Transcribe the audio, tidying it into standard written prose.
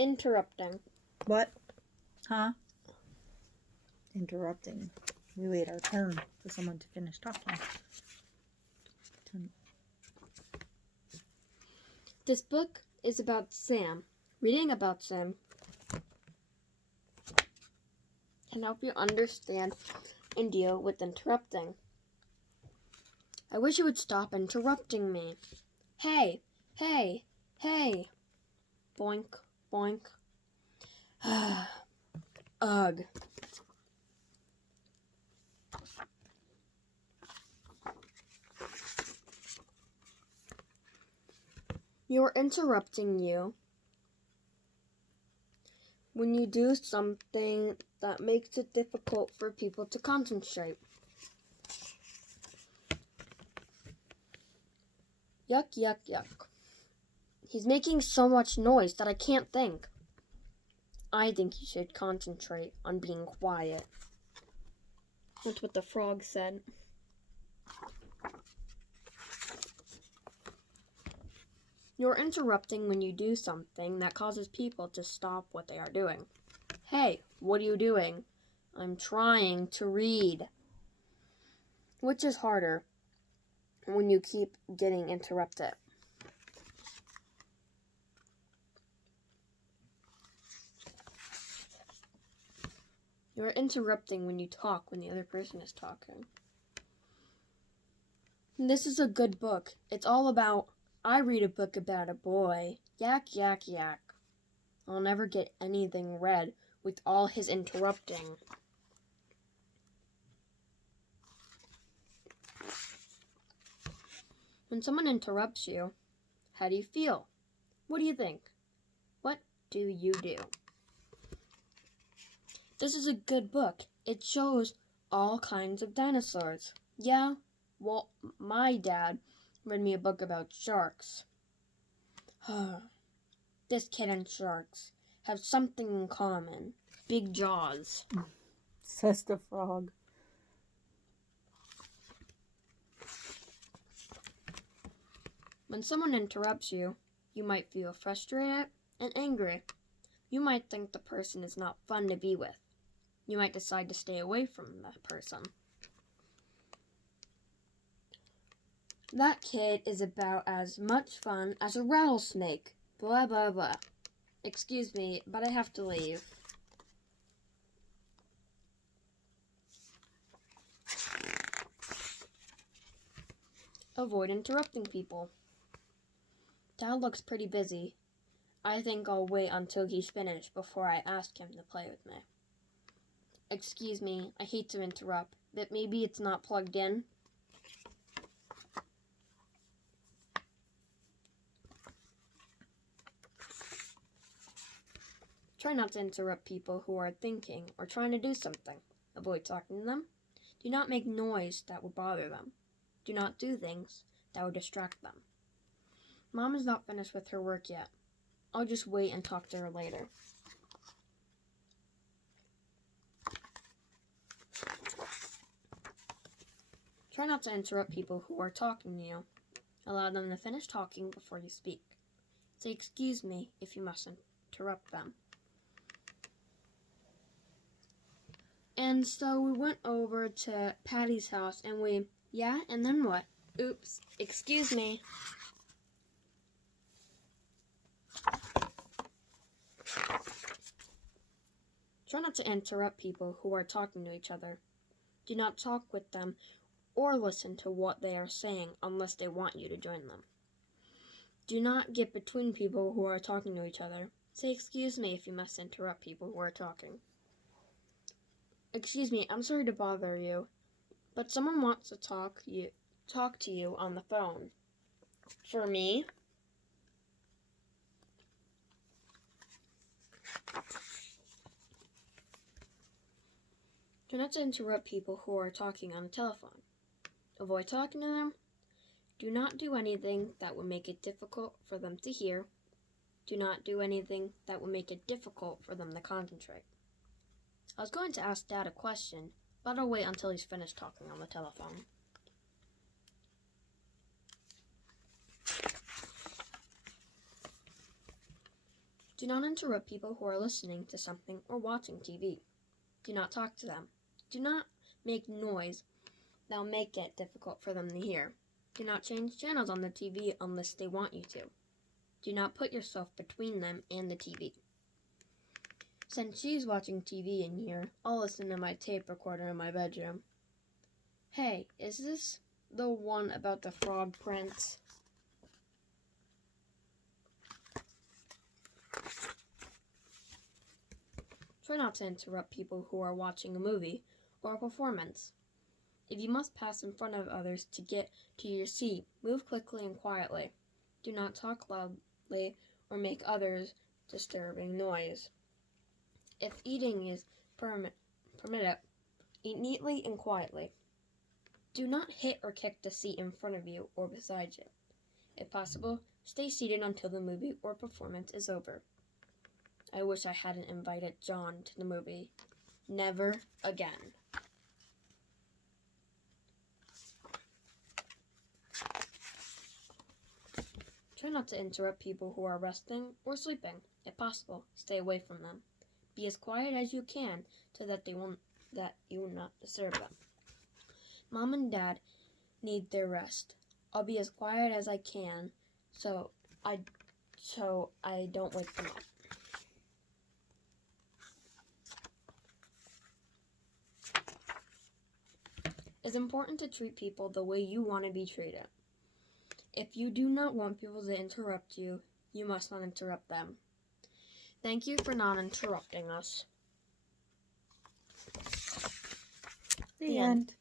Interrupting. What? Huh? Interrupting. We wait our turn for someone to finish talking. This book is about Sam. Reading about Sam can help you understand and deal with interrupting. I wish you would stop interrupting me. Hey, hey, hey. Boink, boink. Ugh. You're interrupting you when you do something that makes it difficult for people to concentrate. Yuck, yuck, yuck. He's making so much noise that I can't think. I think you should concentrate on being quiet. That's what the frog said. You're interrupting when you do something that causes people to stop what they are doing. Hey, what are you doing? I'm trying to read. Which is harder when you keep getting interrupted? You're interrupting when you talk when the other person is talking. This is a good book. It's all about, I read a book about a boy. Yak, yak, yak. I'll never get anything read with all his interrupting. When someone interrupts you, how do you feel? What do you think? What do you do? This is a good book. It shows all kinds of dinosaurs. Yeah, well, my dad read me a book about sharks. This kid and sharks have something in common. Big jaws. Says the frog. When someone interrupts you, you might feel frustrated and angry. You might think the person is not fun to be with. You might decide to stay away from that person. That kid is about as much fun as a rattlesnake. Blah, blah, blah. Excuse me, but I have to leave. Avoid interrupting people. Dad looks pretty busy. I think I'll wait until he's finished before I ask him to play with me. Excuse me, I hate to interrupt, but maybe it's not plugged in. Try not to interrupt people who are thinking or trying to do something. Avoid talking to them. Do not make noise that would bother them. Do not do things that would distract them. Mom is not finished with her work yet. I'll just wait and talk to her later. Try not to interrupt people who are talking to you. Allow them to finish talking before you speak. Say excuse me if you must interrupt them. And so we went over to Patty's house and and then what? Oops, excuse me. Try not to interrupt people who are talking to each other. Do not talk with them or listen to what they are saying unless they want you to join them. Do not get between people who are talking to each other. Say excuse me if you must interrupt people who are talking. Excuse me, I'm sorry to bother you, but someone wants to talk to you on the phone. For me? Do not interrupt people who are talking on the telephone. Avoid talking to them. Do not do anything that would make it difficult for them to hear. Do not do anything that would make it difficult for them to concentrate. I was going to ask Dad a question, but I'll wait until he's finished talking on the telephone. Do not interrupt people who are listening to something or watching TV. Do not talk to them. Do not make noise that will make it difficult for them to hear. Do not change channels on the TV unless they want you to. Do not put yourself between them and the TV. Since she's watching TV in here, I'll listen to my tape recorder in my bedroom. Hey, is this the one about the frog prince? Try not to interrupt people who are watching a movie or a performance. If you must pass in front of others to get to your seat, move quickly and quietly. Do not talk loudly or make others disturbing noise. If eating is permitted, eat neatly and quietly. Do not hit or kick the seat in front of you or beside you. If possible, stay seated until the movie or performance is over. I wish I hadn't invited John to the movie. Never again. Try not to interrupt people who are resting or sleeping. If possible, stay away from them. Be as quiet as you can so that you will not disturb them. Mom and Dad need their rest. I'll be as quiet as I can so I don't wake them up. It's important to treat people the way you want to be treated. If you do not want people to interrupt you, you must not interrupt them. Thank you for not interrupting us. The end.